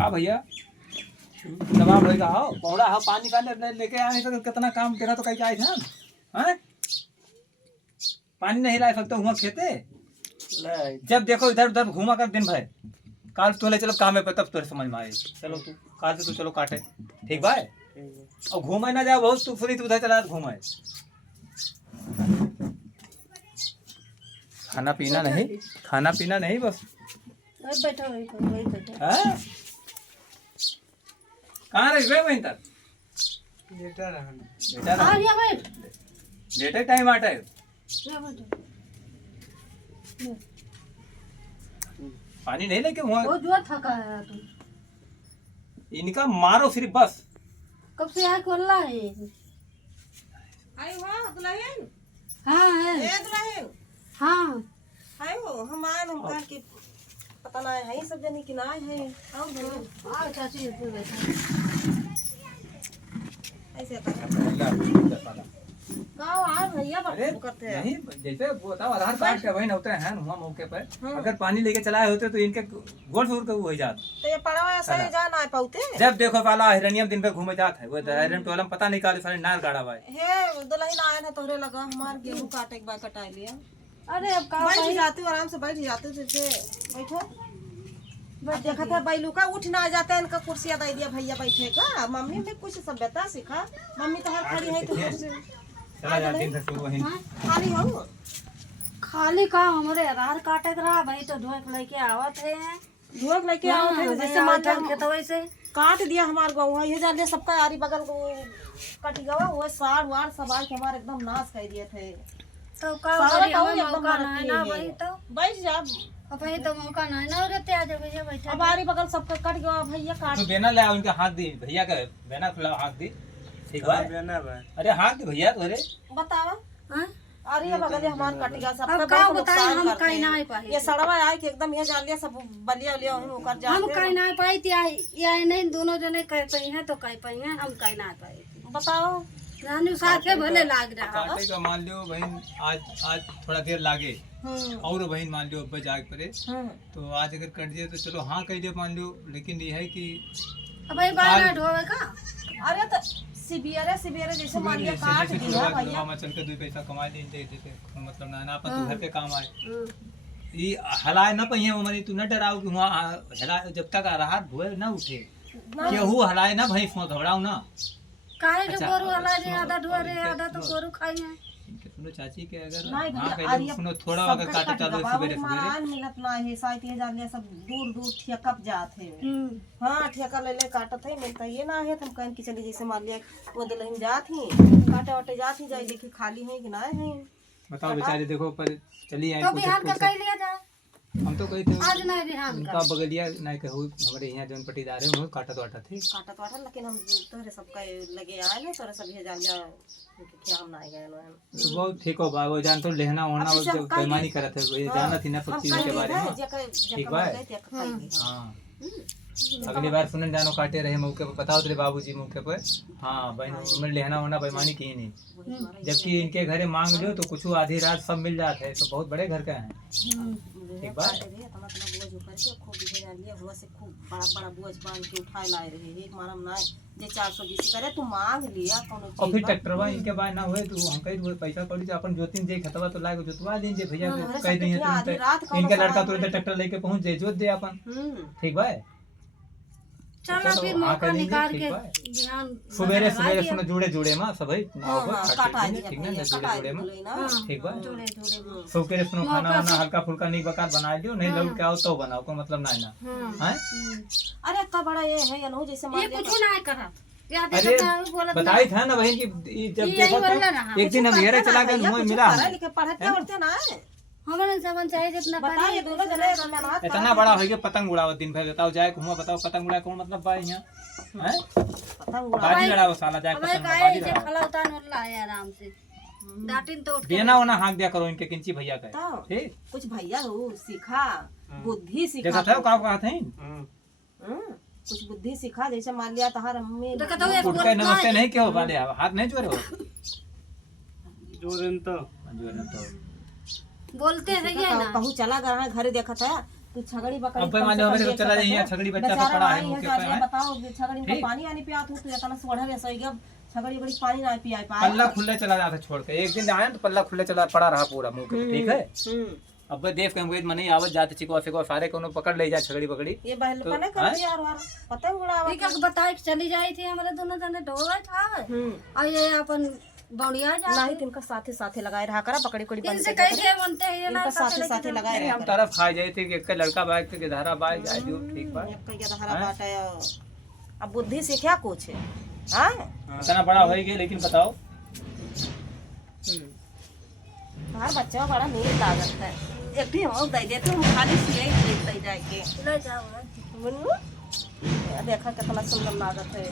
हाँ भैया दबाव होगा हो पौड़ा हो पानी का लेके आए तो कितना काम तेरा तो कहीं आए थे हैं पानी नहीं ला सकते हुआ खेते जब देखो इधर उधर घूमा कर दिन भर काल तो ले चलो काम है तब तो समझ में आए चलो तू काल से तू चलो काटे ठीक भाई और घूमे ना जाओ बहुत तू फ्री तू उधर चला घूमे खाना पीना नहीं बस बैठो कहाँ रही गए वहीं तक लेटे टाइम आटा है पानी नहीं लेके हुआ बहुत जोर थका है तुम इनका मारो सिर्फ बस कब से आए कोल्ला है आई हो दुल्हन हाँ है ए दुल्हन हाँ आई हो हम आए हम कहा कि पता ना है सब जनी कि ना है हम आओ चाची इसमें बैठो ऐसे कर गाँव आ भैया अरे करते हैं नहीं जैसे वो बताओ आधार कार्ड के वही होते हैं हुआ मौके पर अगर पानी लेके चलाए होते तो इनके गोल सूर के हो जाते तो ये पड़वा ऐसा ही जा ना पाते जब देखो पाला हिरनियम दिन पे घूमे जाता है वो हिरन टोलम पता नहीं काले सारे नार गाड़ा भाई हे दुल्हन आए ना तोहरे लगा हमार गेहूं काटे के बाद कटा लिया अरे अब का बैठ जाती आराम से बैठ जाते थे बैठो बस देखा था बैलू का उठ ना जाता है इनका कुर्सियाँ दे दिया भैया बैठे का मम्मी भी कुछ सभ्यता सीखा मम्मी तो हर खड़ी है तो कुर्सी चला जा दिन से शुरू वहीं खाली हो खाली का हमारे आधार काटे के रहा भाई तो धोख लेके आवत है धोख लेके आओ थे जैसे माता के तो वैसे काट दिया हमार गौ ये जान सबका आरी बगल को कट गया वो साड़ वाड़ सब आके हमारे एकदम नाश कर दिए थे तो का सारा करी तो हमें एकदम मौका मार नहीं दिए ना ये। भाई तो बैठ जा अब भाई तो मौका नहीं ना रहते आ जाओ भैया बैठा अब आरी बगल सबका कट गया भैया काट तो बेना ले आओ इनका हाथ दी भैया का बेना खुला हाथ दी ठीक है अरे हाथ दे भैया तो अरे बतावा हां अरे बगल हमार कट गया अब सबका का बहुत बताएं नुकसान हम करते कहीं ना हैं। पाए ये सड़वा आए कि एकदम ये जान लिया सब बलिया उलिया होकर हम जाते कहीं ना पाई थी या नहीं दोनों जने कह पाई हैं तो कह पाई हैं हम कहीं ना पाई बताओ रानू साथे भले लाग रहा काटे का मान लियो बहन आज थोड़ा देर लागे और बहन मान लियो अब जाग पड़े तो आज अगर कट दिए तो चलो हाँ कह दिए मान लियो लेकिन ये है कि अब भाई बाहर ना ढोवे का अरे तो सिबियरे जैसे मान लिया काट दिया भैया में चल के 2 पैसा कमा ली जैसे मतलब ना अपन तू घर पे काम आए ये हलाए ना पहिए मनी तू न डराओ कि वहाँ हलाए जब तक राहत धोए ना उठे केहू हलाए ना भैंस में घबराओ ना काहे जो अच्छा, गोरू वाला जे सुनो, आधा ढोरे इनके- आधा तो गोरू खाई है इनके सुनो चाची के अगर नहीं हाँ भैया कह आर्य दे सुनो थोड़ा सब अगर काटे कट तो गया, सवेरे बाबू सवेरे मान मिलत ना है साइड ये जान लिया सब दूर ठेकप जाते हैं हाँ ठेका ले काटत है मिलता ये ना है तुम कहीं की चली जैसे मान लिया वो दुल्हन जात ही काटे वाटे जात ही जाए देखी खाली है कि ना है बताओ बेचारे देखो पर चली आई तो कुछ बिहान का कुछ कह लिया जाए हम तो कही थे आज नहीं बिहान उनका का बगलिया नहीं कहू हमारे यहाँ जौन पटीदार है वो काटत वाटत थे काटत वाटा लेकिन हम तोहरे सबका लगे आए ना तोरे सब ये जान लिया क्या हम ना गए ना तो बहुत ठीक हो बा वो जान तो लेना होना वो जो बेईमानी करत है वो जाना थी ना सब चीजों के बारे में ठीक बा हाँ अगली बार सुनन जानो काटे रहे मौके पर बताओ तेरे बाबूजी मौके पर हाँ बहन उम्र लेना होना बेईमानी की नहीं जबकि इनके घरे मांग लो तो कुछ आधी रात सब मिल जाते हैं तो बहुत बड़े घर का है ठीक बा खूब बड़ा बड़ा बोझ बांध के उठाए लाए रहे एक मारम ना जे 420 करे तू मांग लिया कोनो और फिर चीज ट्रैक्टरवा इनके बाद ना हुए तो हम कहीं पैसा कौड़ी से अपन जोतिन जे खतवा तो लाके जोतवा देंगे भैया को कह देंगे आधी रात तुरंत इनके लड़का तुरंत ट्रैक्टर लेके पहुंच जाए जोत दे अपन ठीक बा चलो फिर हाँ, मौका कर लेंगे, निकाल ठीक के बा। बिहान सवेरे सवेरे सुनो जुड़े जुड़े मां सभी काटा ठीक ना जुड़े जुड़े मां ठीक बा जोड़े जोड़े सवेरे सुनो खाना वाना हल्का फुल्का नहीं बकार बना दियो नहीं लौट के आओ तो बनाओ को मतलब ना हैं अरे इतना बड़ा ये है अनु जैसे मान ये लिया कुछ ना करा याद अरे है बोला बताई था ना बहन की जब यही देखो बोलना रहा। तो एक दिन हम घेरे चला गए मुंह मिला लिखे पढ़ते पढ़ते ना है हमारे समझ चाहिए जितना बता ये दोनों जने मेहनत इतना बड़ा हो गया पतंग उड़ाओ दिन भर बताओ जाए घूमो बताओ पतंग उड़ा कौन मतलब बा यहाँ हैं पतंग उड़ा बाजी लड़ाओ साला जाए हमें पतंग काहे बाजी जे लड़ाओ खला उतार वाला है आराम से डाटिन तो उठ के बेना होना हाँक दिया करो इनके किंची भैया का बताओ ठीक कुछ भैया हो सीखा बुद्धि सीखा देखा था का थे कुछ बुद्धि सीखा जैसे मान लिया तहार मम्मी देखा तो एक उठ के नमस्ते नहीं क्यों वाले हाथ नहीं जोड़े हो जोरन तो जोड़े तो बोलते रहिए ना कहूँ चला गया घरे देखा था तू छगड़ी बकरी अब माने हमें तो चला जाइए छगड़ी बच्चा तो पड़ा है मुंह के पे है बताओ छगड़ी को पानी आनी पिया तू तो इतना सोढ़ा रे सही गब छगड़ी बड़ी पानी ना पिया पाए पल्ला खुले चला जाता छोड़ के एक दिन आया तो पल्ला खुले चला पड़ा रहा पूरा मुंह के, ठीक है। अब देख के हमको मने आवत जाते चिकवा फेकवा सारे कोनो पकड़ ले जा छगड़ी पकड़ी ये बहल पने कर यार वार पतंग उड़ावा ठीक है बताए चली जाई थी हमारे दोनों जने ढोवा था और ये अपन बौड़िया जा नहीं तिनका साथे साथे लगाए रहा करा पकड़ी कोड़ी बंद इनसे कह के मनते हैं ये ना इनका साथे साथे लगाए रहा हम तरफ खा जाए थे कि एक लड़का बाइक पे धारा बाइक जाए जो ठीक बा कहिया धारा बाटा अब बुद्धि से क्या कुछ है हां इतना बड़ा होएगी लेकिन बताओ हर बच्चा बड़ा नींद लागत है एक भी हम दे देते हम खाली सिले लेते जाए के ले जाओ मनु देखा कितना सुंदर लागत है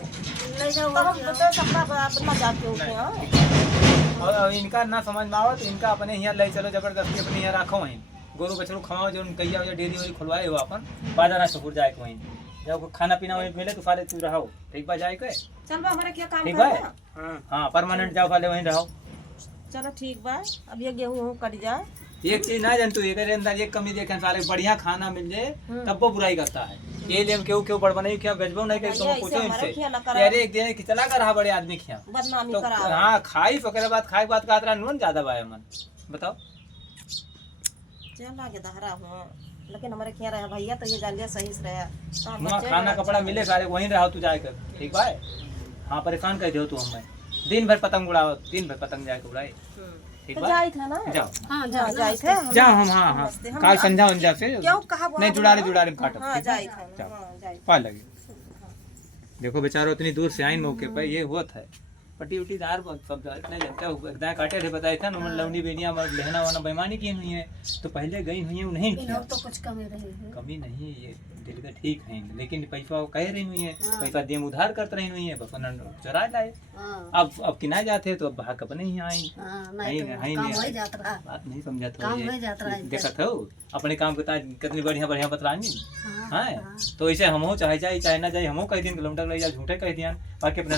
ले जाओ तो हम बता सकता अपना जाके उठे हां और इनका ना समझ में आवत इनका अपने यहाँ ले चलो जबरदस्ती अपने यहाँ रखो वहीं गोरू बछरू खवाओ जो कहिया हो डेरी वही खुलवाए हो अपन बाजार से सुपुर जाए के वहीं जब खाना पीना वहीं मिले तो सारे तू रहो ठीक बा जाए के चल बा हमारा क्या काम ठीक करना बा हां परमानेंट जाओ वाले वहीं रहो चलो ठीक बा अब ये गेहूं कट जा एक चीज ना जानतू एक अंदर एक कमी देखे सारे बढ़िया खाना मिल जाए तब वो बुराई करता है ये लेम क्यों क्यों बड़ बनाई क्या बेचबो नहीं के तुम पूछो इनसे यार एक दिन कि चला कर रहा बड़े आदमी खिया बदनामी तो करा हां खाई फकरे बात खाई बात का आतरा नून ज्यादा बाय मन बताओ चल आगे दहरा हूं लेकिन हमारे क्या रहा भैया तो ये जान लिया सही से रहा वहाँ खाना कपड़ा मिले सारे वहीं रहो तू जाए कर ठीक बा हाँ परेशान कर दो तू हमें दिन भर पतंग उड़ाओ दिन भर पतंग जाए के उड़ाए ठीक बा जाई था ना जाओ हां जा जाई थे जाओ हम हाँ हाँ काल संध्या वंजा से क्यों कहा नहीं जुड़ारे काटो हां जाई था हां जाई पा लगे देखो बेचारो इतनी दूर से आई मौके पर ये हुआ था पट्टी उट्टी दार सब इतने जनता एकदम काटे थे बताए था ना लवनी बेनिया लहना वाना बेईमानी की हुई है तो पहले गई हुई है उन्हें किया तो कुछ कमी रही है कमी नहीं ये दिल का ठीक है लेकिन पैसा कह रही हुई है पैसा देम उधार करते रही हुई है बस चुरा लाए अब किना जाते तो अब भाग अपने ही आई नहीं काम हो जात रहा बात नहीं समझा काम हो जात रहा देखा था अपने काम को कितनी बढ़िया बढ़िया बतलानी है तो ऐसे हमो चाहे जाए चाहे ना जाए हमो कह दिन किलोमीटर ले जा झूठे कह दिया बाकी अपने